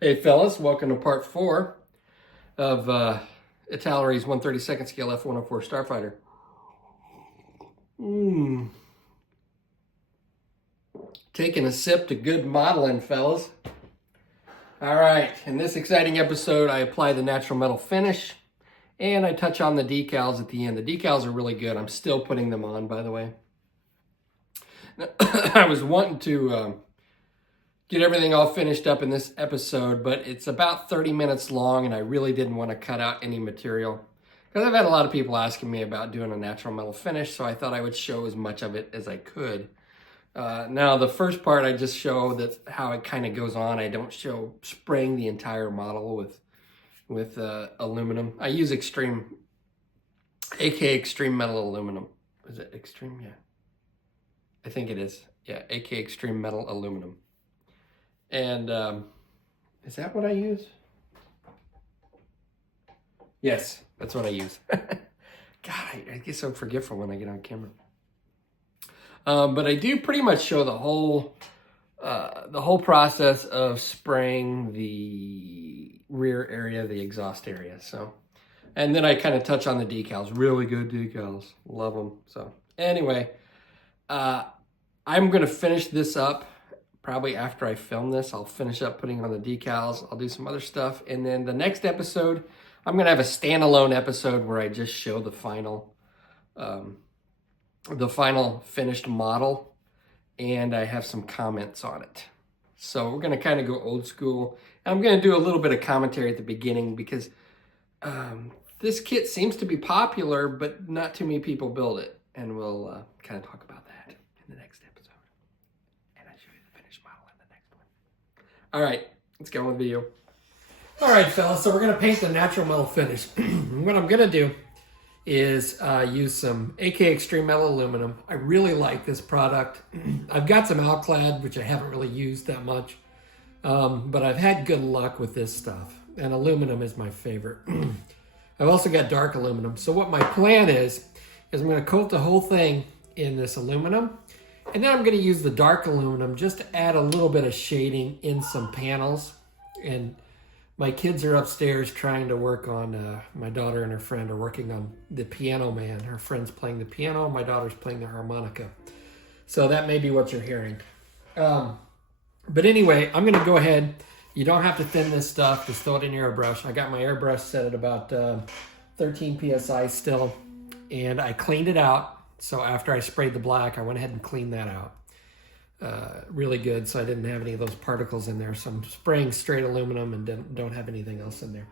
Hey fellas, welcome to part 4 of Italerie's 132nd scale F-104 Starfighter. Taking a sip to good modeling, fellas. Alright, in this exciting episode I apply the natural metal finish and I touch on the decals at the end. The decals are really good. I'm still putting them on, by the way. I was wanting to get everything all finished up in this episode, but it's about 30 minutes long and I really didn't want to cut out any material because I've had a lot of people asking me about doing a natural metal finish, so I thought I would show as much of it as I could. Now the first part I just show that how it kind of goes on. I don't show spraying the entire model with aluminum. I use extreme, aka extreme metal aluminum. Is it extreme? Yeah, I think it is. Yeah, aka extreme metal aluminum. And is that what I use? Yes, that's what I use. God, I get so forgetful when I get on camera. But I do pretty much show the whole process of spraying the rear area, the exhaust area. So, and then I kind of touch on the decals. Really good decals, love them. So anyway, I'm gonna finish this up. Probably after I film this, I'll finish up putting on the decals. I'll do some other stuff. And then the next episode, I'm going to have a standalone episode where I just show the final finished model. And I have some comments on it. So we're going to kind of go old school. I'm going to do a little bit of commentary at the beginning because this kit seems to be popular, but not too many people build it. And we'll kind of talk about that in the next episode. All right, let's go with the video. All right, fellas, so we're going to paint the natural metal finish. What I'm going to do is use some AK Extreme Metal Aluminum. I really like this product. I've got some Alclad, which I haven't really used that much, but I've had good luck with this stuff, and aluminum is my favorite. I've also got dark aluminum. So what my plan is I'm going to coat the whole thing in this aluminum. And then I'm going to use the dark aluminum just to add a little bit of shading in some panels. And my kids are upstairs trying to work on, my daughter and her friend are working on the Piano Man. Her friend's playing the piano, my daughter's playing the harmonica. So that may be what you're hearing. But anyway, I'm going to go ahead. You don't have to thin this stuff, just throw it in your airbrush. I got my airbrush set at about 13 PSI still, and I cleaned it out. So after I sprayed the black, I went ahead and cleaned that out. Really good, so I didn't have any of those particles in there. So I'm spraying straight aluminum and don't have anything else in there.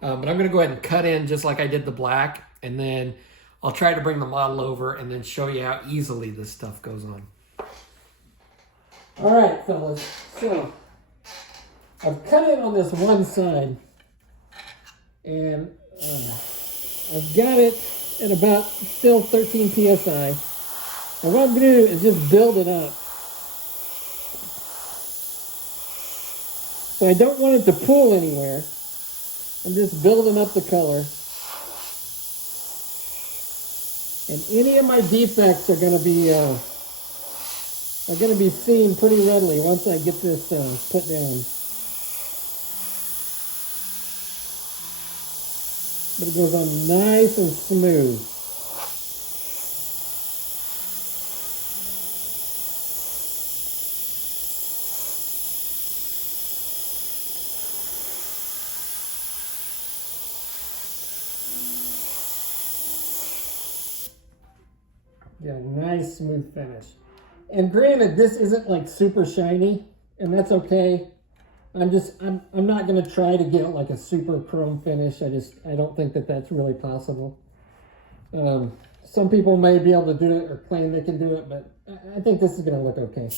But I'm going to go ahead and cut in just like I did the black, and then I'll try to bring the model over and then show you how easily this stuff goes on. All right, fellas, so I've cut in on this one side, and I've got it at about still 13 PSI. And what I'm going to do is just build it up. So I don't want it to pull anywhere. I'm just building up the color. And any of my defects are going to be seen pretty readily once I get this put down. But it goes on nice and smooth. Yeah, nice smooth finish. And granted, this isn't like super shiny, and that's okay. I'm not going to try to get like a super chrome finish. I don't think that that's really possible. Some people may be able to do it or claim they can do it, but I think this is going to look okay.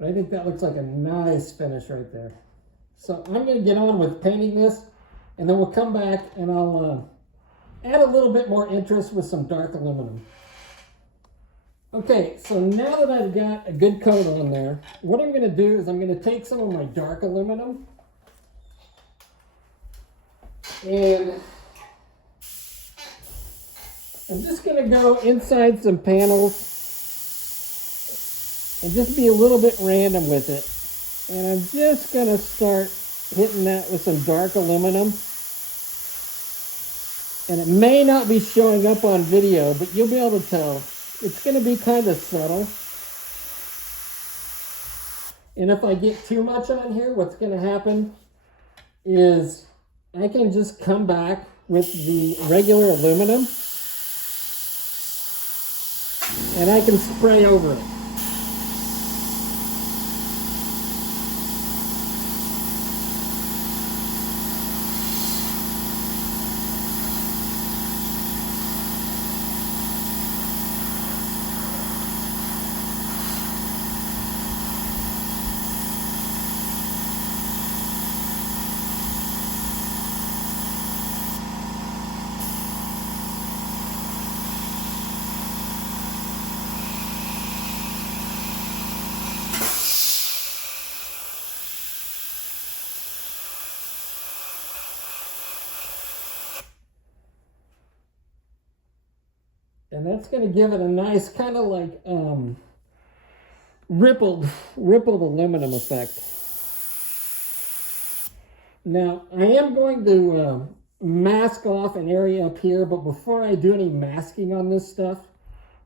I think that looks like a nice finish right there. So I'm going to get on with painting this, and then we'll come back and I'll add a little bit more interest with some dark aluminum. Okay, so now that I've got a good coat on there, what I'm going to do is I'm going to take some of my dark aluminum and I'm just going to go inside some panels and just be a little bit random with it. And I'm just going to start hitting that with some dark aluminum. And it may not be showing up on video, but you'll be able to tell. It's going to be kind of subtle. And if I get too much on here, what's going to happen is I can just come back with the regular aluminum and I can spray over it. And that's going to give it a nice kind of like rippled aluminum effect. Now, I am going to mask off an area up here, but before I do any masking on this stuff,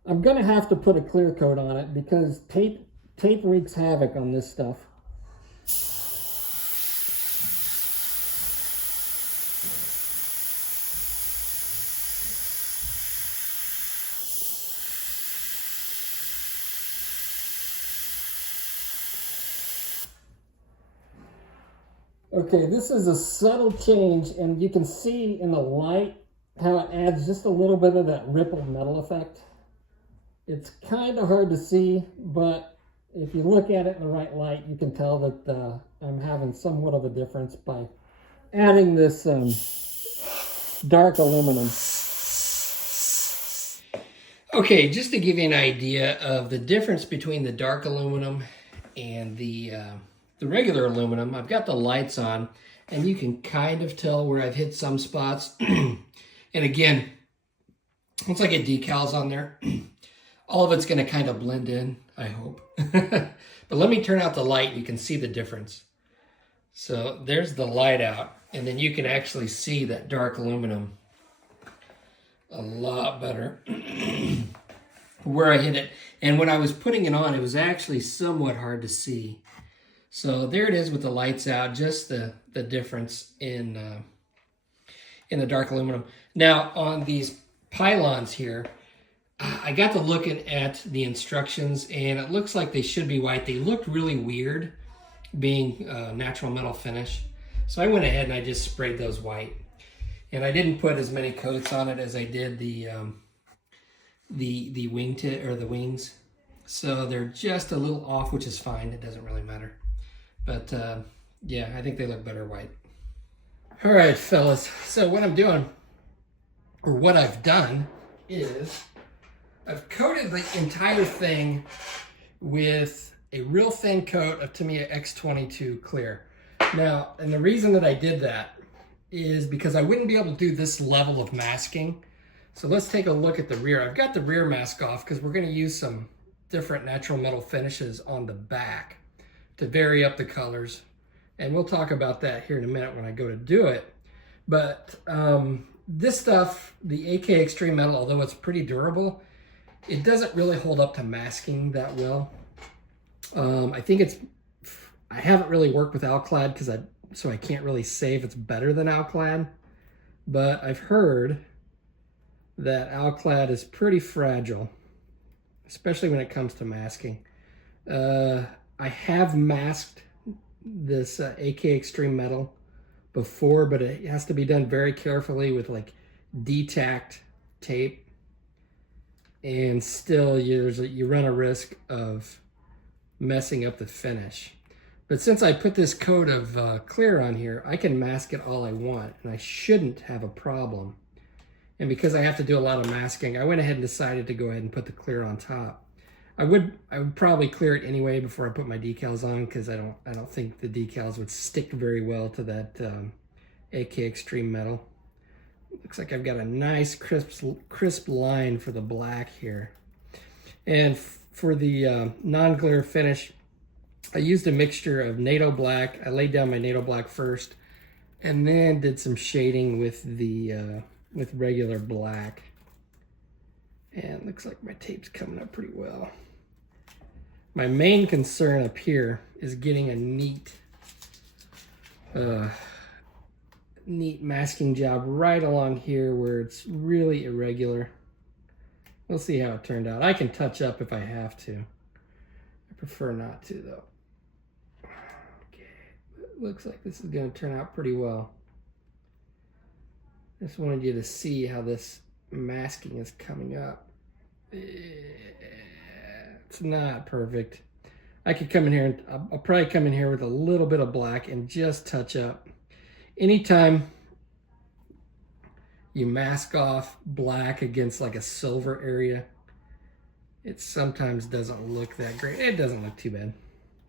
I'm going to have to put a clear coat on it because tape wreaks havoc on this stuff. Okay, this is a subtle change, and you can see in the light how it adds just a little bit of that rippled metal effect. It's kind of hard to see, but if you look at it in the right light, you can tell that I'm having somewhat of a difference by adding this dark aluminum. Okay, just to give you an idea of the difference between the dark aluminum and the regular aluminum, I've got the lights on, and you can kind of tell where I've hit some spots. And again, once I get decals on there, all of it's going to kind of blend in, I hope. But let me turn out the light, you can see the difference. So there's the light out, and then you can actually see that dark aluminum a lot better where I hit it. And when I was putting it on, it was actually somewhat hard to see. So there it is with the lights out, just the difference in the dark aluminum. Now on these pylons here, I got to looking at the instructions and it looks like they should be white. They looked really weird being natural metal finish. So I went ahead and I just sprayed those white. And I didn't put as many coats on it as I did the wingtip or the wings. So they're just a little off, which is fine. It doesn't really matter. But yeah, I think they look better white. All right, fellas. So what I'm doing, or what I've done, is I've coated the entire thing with a real thin coat of Tamiya X22 clear. Now, and the reason that I did that is because I wouldn't be able to do this level of masking. So let's take a look at the rear. I've got the rear mask off because we're going to use some different natural metal finishes on the back to vary up the colors. And we'll talk about that here in a minute when I go to do it. But this stuff, the AK Extreme Metal, although it's pretty durable, it doesn't really hold up to masking that well. I think I haven't really worked with Alclad so I can't really say if it's better than Alclad, but I've heard that Alclad is pretty fragile, especially when it comes to masking. I have masked this AK Extreme Metal before, but it has to be done very carefully with like D-tacked tape, and still you run a risk of messing up the finish. But since I put this coat of clear on here, I can mask it all I want, and I shouldn't have a problem. And because I have to do a lot of masking, I went ahead and decided to go ahead and put the clear on top. I would probably clear it anyway before I put my decals on, because I don't think the decals would stick very well to that AK Extreme metal. Looks like I've got a nice crisp line for the black here. And for the non-glare finish, I used a mixture of NATO black. I laid down my NATO black first, and then did some shading with the with regular black. And looks like my tape's coming up pretty well. My main concern up here is getting a neat masking job right along here where it's really irregular. We'll see how it turned out. I can touch up if I have to. I prefer not to, though. Okay, it looks like this is going to turn out pretty well. Just wanted you to see how this masking is coming up. It's not perfect. I could come in here and I'll probably come in here with a little bit of black and just touch up. Anytime you mask off black against like a silver area, it sometimes doesn't look that great. It doesn't look too bad.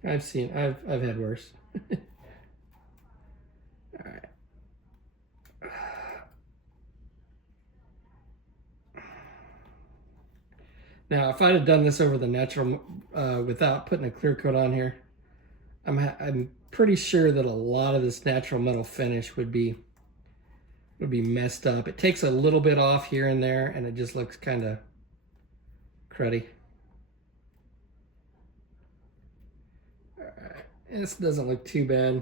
I've had worse. All right. Now, if I'd have done this over the natural without putting a clear coat on here, I'm pretty sure that a lot of this natural metal finish would be messed up. It takes a little bit off here and there, and it just looks kind of cruddy. All right, this doesn't look too bad.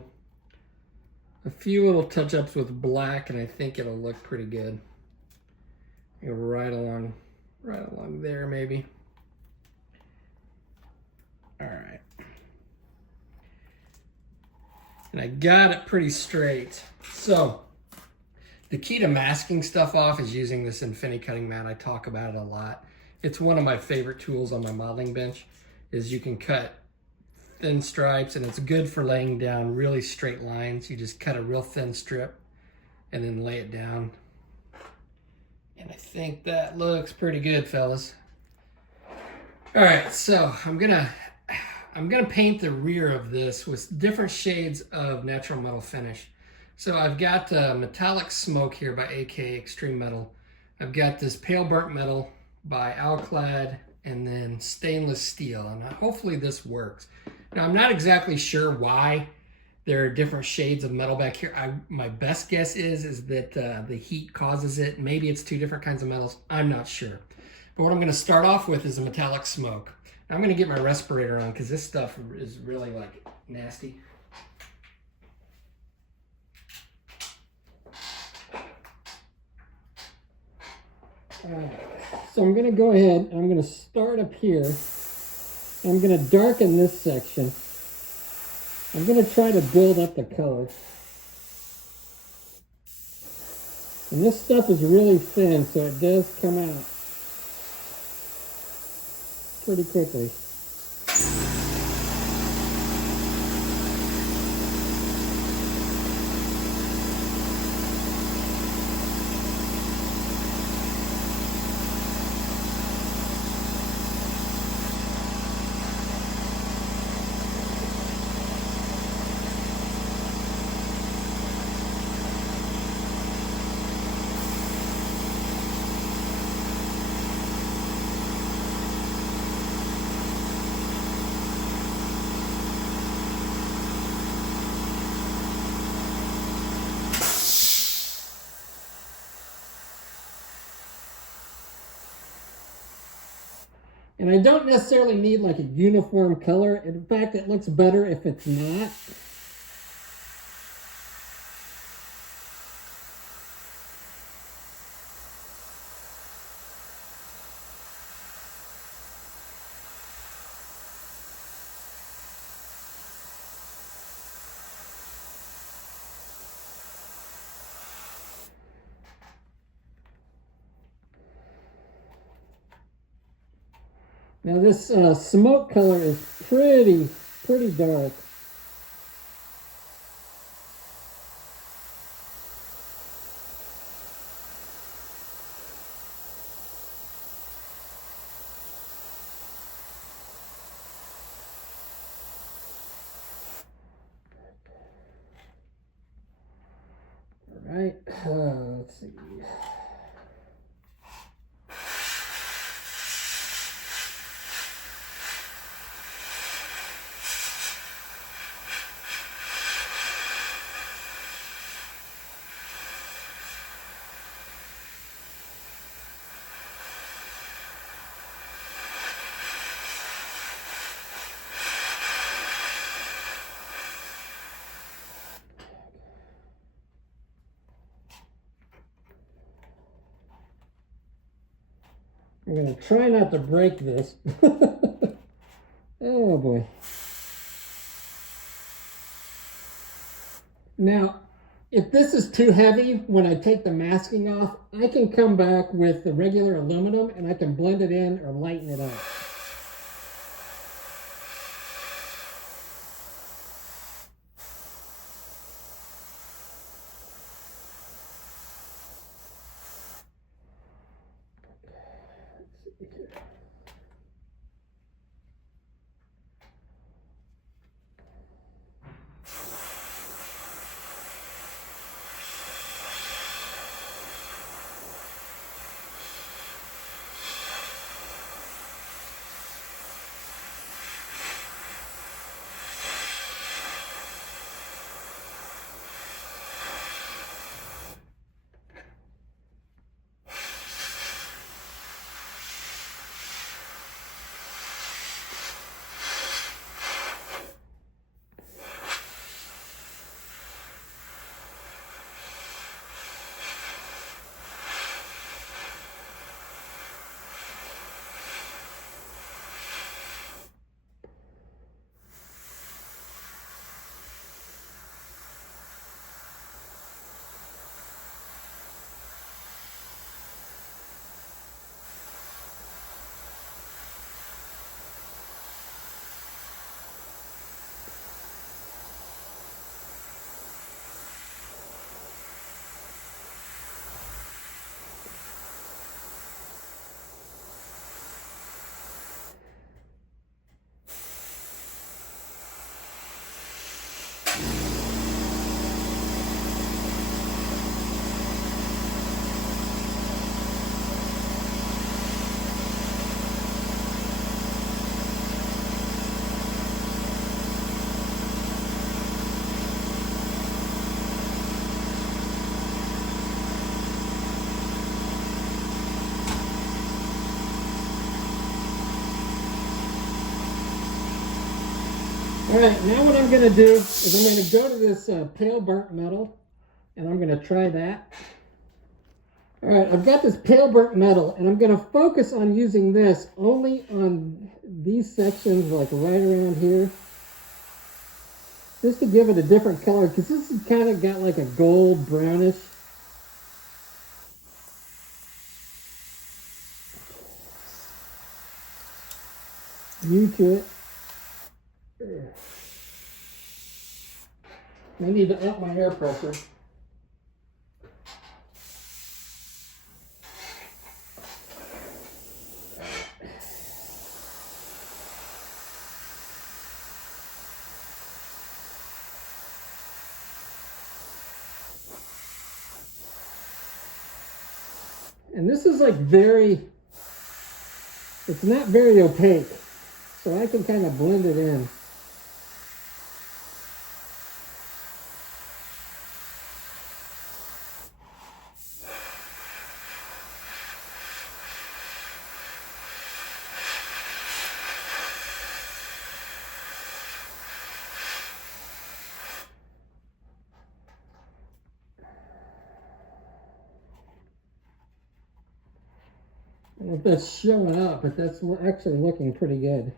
A few little touch-ups with black, and I think it'll look pretty good. Go right along there, maybe. All right. And I got it pretty straight. So the key to masking stuff off is using this Infinity cutting mat. I talk about it a lot. It's one of my favorite tools on my modeling bench. Is you can cut thin stripes, and it's good for laying down really straight lines. You just cut a real thin strip and then lay it down. And I think that looks pretty good, fellas. All right, so I'm gonna paint the rear of this with different shades of natural metal finish. So I've got Metallic Smoke here by AK Extreme Metal. I've got this Pale Burnt Metal by Alclad, and then Stainless Steel. And hopefully this works. Now, I'm not exactly sure why there are different shades of metal back here. My best guess is that the heat causes it. Maybe it's two different kinds of metals. I'm not sure. But what I'm going to start off with is a Metallic Smoke. I'm going to get my respirator on because this stuff is really like nasty. So I'm going to go ahead and I'm going to start up here. I'm going to darken this section. I'm going to try to build up the color. And this stuff is really thin, so it does come out pretty quickly. And I don't necessarily need like a uniform color. In fact, it looks better if it's not. Now this smoke color is pretty dark. see. I'm going to try not to break this. Oh boy. Now, if this is too heavy when I take the masking off, I can come back with the regular aluminum and I can blend it in or lighten it up. All right, now what I'm going to do is I'm going to go to this pale burnt metal, and I'm going to try that. All right, I've got this pale burnt metal, and I'm going to focus on using this only on these sections, like right around here, just to give it a different color, because this has kind of got like a gold brownish. Hue to it. I need to up my air pressure. And this is like it's not very opaque, so I can kind of blend it in. I don't know if that's showing up, but that's actually looking pretty good.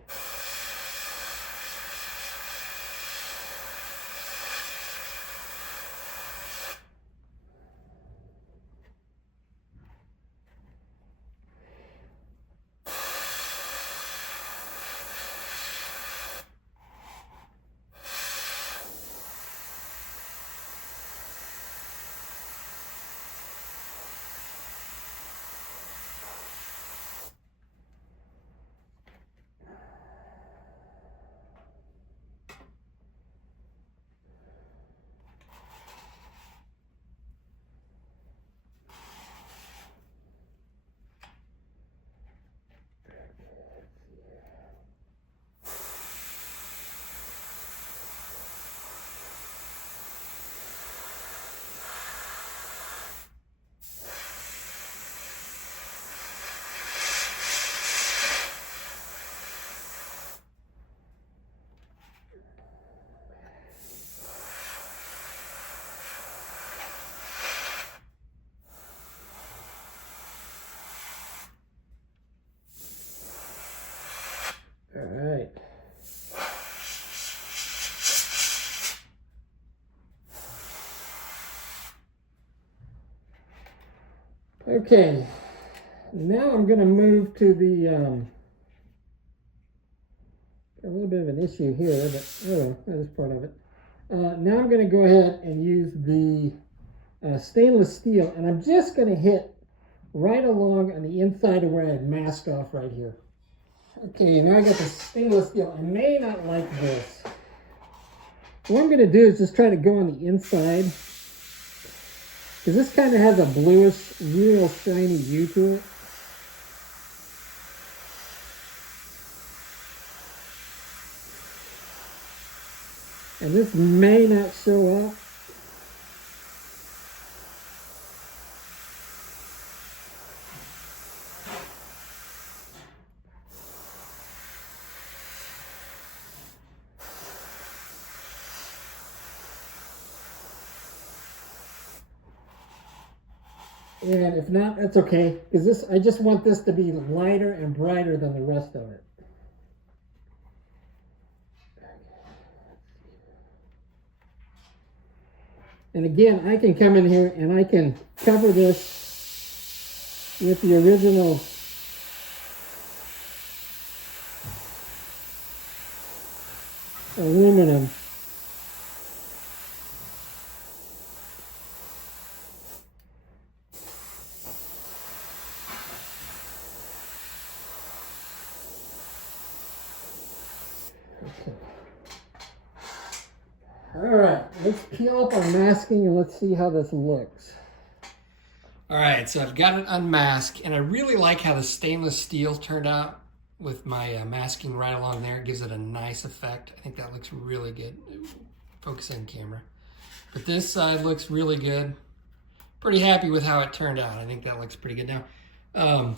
Okay, now I'm going to move to the, a little bit of an issue here, but oh, that is part of it. Now I'm going to go ahead and use the stainless steel, and I'm just going to hit right along on the inside of where I had masked off right here. Okay, now I got the stainless steel. I may not like this. What I'm going to do is just try to go on the inside, because this kind of has a bluish, real shiny hue to it. And this may not show up. And if not, that's okay, because I just want this to be lighter and brighter than the rest of it. And again, I can come in here and I can cover this with the original aluminum. Okay. All right, let's peel up our masking and let's see how this looks. All right, so I've got it unmasked, and I really like how the stainless steel turned out with my masking right along there. It gives it a nice effect. I think that looks really good. Focus in camera. But this side looks really good. Pretty happy with how it turned out. I think that looks pretty good. Now,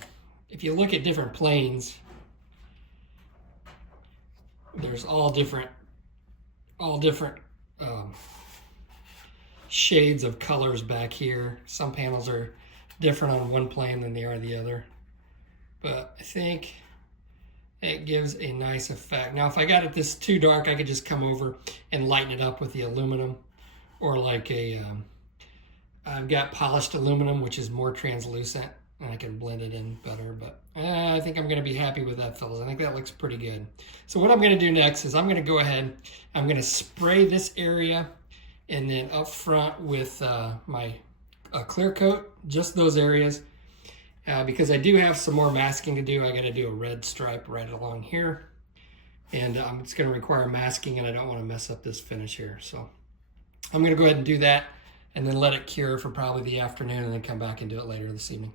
if you look at different planes, there's all different shades of colors back here. Some panels are different on one plane than they are the other, but I think it gives a nice effect. Now, if I got it this too dark, I could just come over and lighten it up with the aluminum, or like I've got polished aluminum, which is more translucent, and I can blend it in better, but I think I'm going to be happy with that, fellas. I think that looks pretty good. So what I'm going to do next is I'm going to go ahead, I'm going to spray this area, and then up front with my clear coat, just those areas, because I do have some more masking to do. I got to do a red stripe right along here, and it's going to require masking, and I don't want to mess up this finish here. So I'm going to go ahead and do that, and then let it cure for probably the afternoon, and then come back and do it later this evening.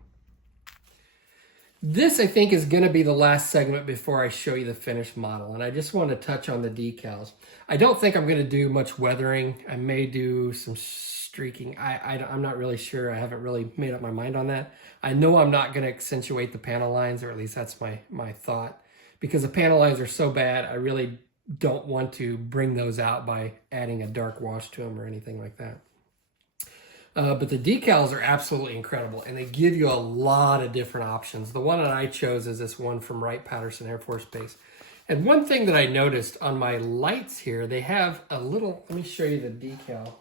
This, I think, is going to be the last segment before I show you the finished model, and I just want to touch on the decals. I don't think I'm going to do much weathering. I may do some streaking. I'm not really sure. I haven't really made up my mind on that. I know I'm not going to accentuate the panel lines, or at least that's my thought, because the panel lines are so bad. I really don't want to bring those out by adding a dark wash to them or anything like that. But the decals are absolutely incredible, and they give you a lot of different options. The one that I chose is this one from Wright-Patterson Air Force Base. And one thing that I noticed on my lights here, they have a little, let me show you the decal.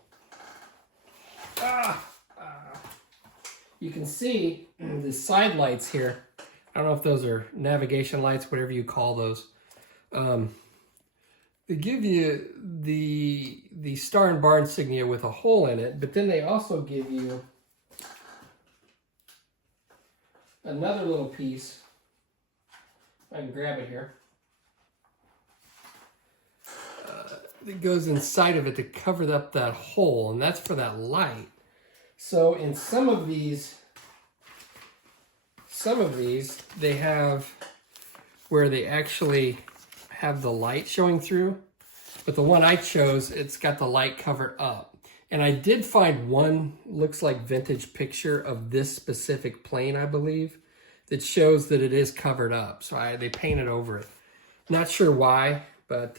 You can see the side lights here. I don't know if those are navigation lights, whatever you call those. They give you the star and bar insignia with a hole in it, but then they also give you another little piece. I can grab it here. That goes inside of it to cover up that hole, and that's for that light. So in some of these, they have where they actually have the light showing through, but the one I chose, it's got the light covered up. And I did find one, looks like vintage picture of this specific plane, I believe, that shows that it is covered up. So they painted over it. Not sure why, but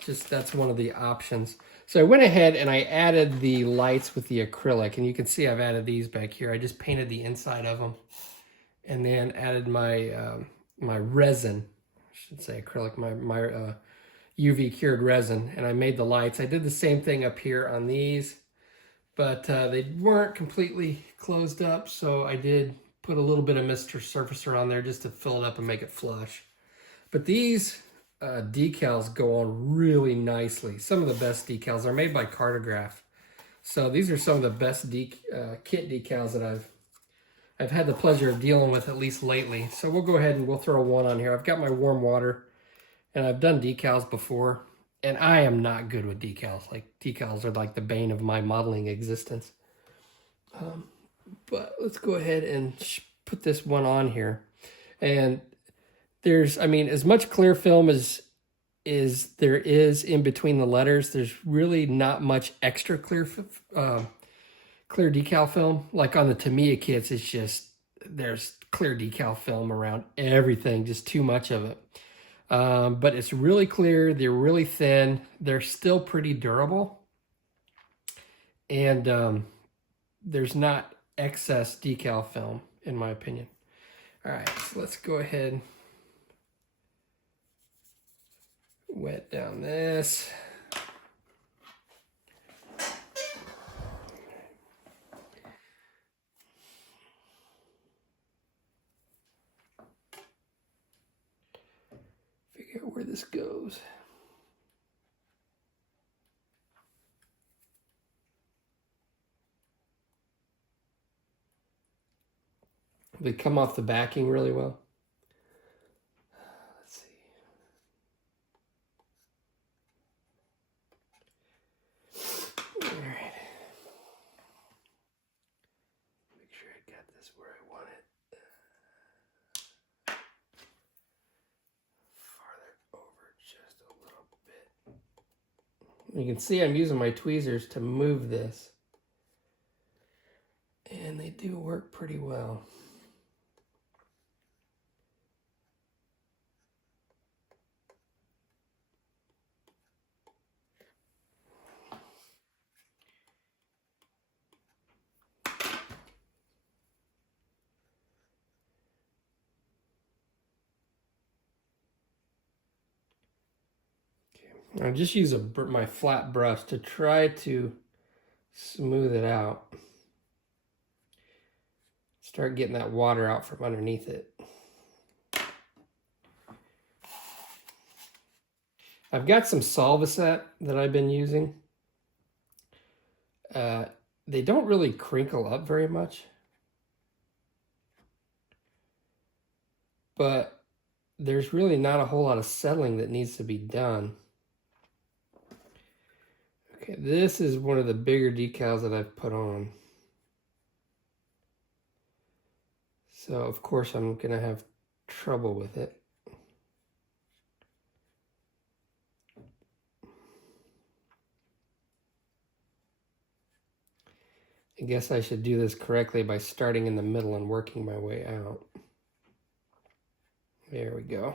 just that's one of the options. So I went ahead and I added the lights with the acrylic, and you can see I've added these back here. I just painted the inside of them, and then added my my resin. Should say acrylic, my UV cured resin, and I made the lights. I did the same thing up here on these, but they weren't completely closed up, so I did put a little bit of Mr. Surfacer on there just to fill it up and make it flush. But these decals go on really nicely. Some of the best decals are made by Cartograph. So these are some of the best kit decals that I've had the pleasure of dealing with, at least lately. So we'll go ahead and we'll throw one on here. I've got my warm water, and I've done decals before, and I am not good with decals. Like, decals are like the bane of my modeling existence. But let's go ahead and put this one on here. And there's, I mean, as much clear film as there is in between the letters, there's really not much extra clear decal film. Like on the Tamiya kits, it's just, there's clear decal film around everything, just too much of it. But it's really clear, they're really thin, they're still pretty durable, and there's not excess decal film, in my opinion. All right, so let's go ahead, wet down this. Figure out where this goes. They come off the backing really well. Let's see. All right. Make sure I got this where I want it. Farther over just a little bit. You can see I'm using my tweezers to move this, and they do work pretty well. I just use my flat brush to try to smooth it out. Start getting that water out from underneath it. I've got some Solvaset that I've been using. They don't really crinkle up very much, but there's really not a whole lot of settling that needs to be done. Okay, this is one of the bigger decals that I've put on. So, of course, I'm going to have trouble with it. I guess I should do this correctly by starting in the middle and working my way out. There we go.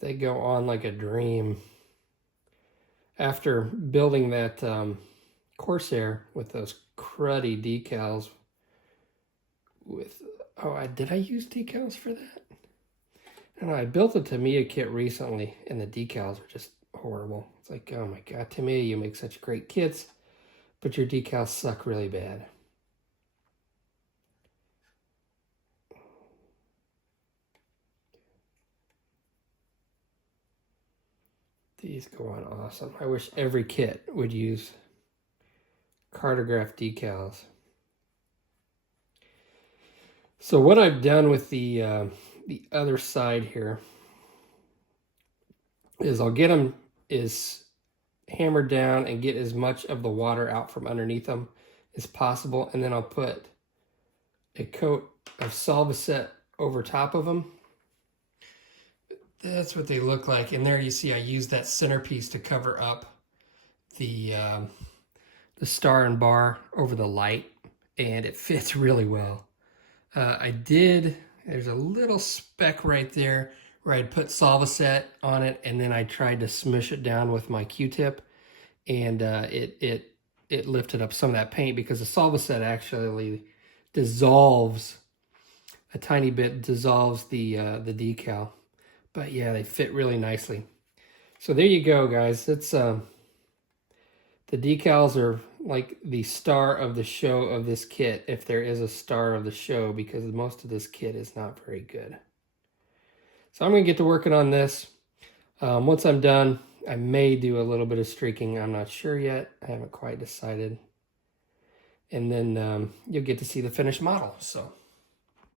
They go on like a dream. After building that Corsair with those cruddy decals with, did I use decals for that? I don't know, I built a Tamiya kit recently and the decals are just horrible. It's like, oh my God, Tamiya, you make such great kits, but your decals suck really bad. These go on awesome. I wish every kit would use Cartograph decals. So what I've done with the other side here is I'll get them hammered down and get as much of the water out from underneath them as possible, and then I'll put a coat of Solvaset over top of them. That's what they look like. And there you see I used that centerpiece to cover up the star and bar over the light, and it fits really well. There's a little speck right there where I'd put Solvaset on it, and then I tried to smush it down with my Q-tip, and it lifted up some of that paint, because the Solvaset actually dissolves a tiny bit, dissolves the decal. But yeah, they fit really nicely. So there you go, guys. It's the decals are like the star of the show of this kit, if there is a star of the show, because most of this kit is not very good. So I'm going to get to working on this. Once I'm done, I may do a little bit of streaking. I'm not sure yet. I haven't quite decided. And then you'll get to see the finished model. So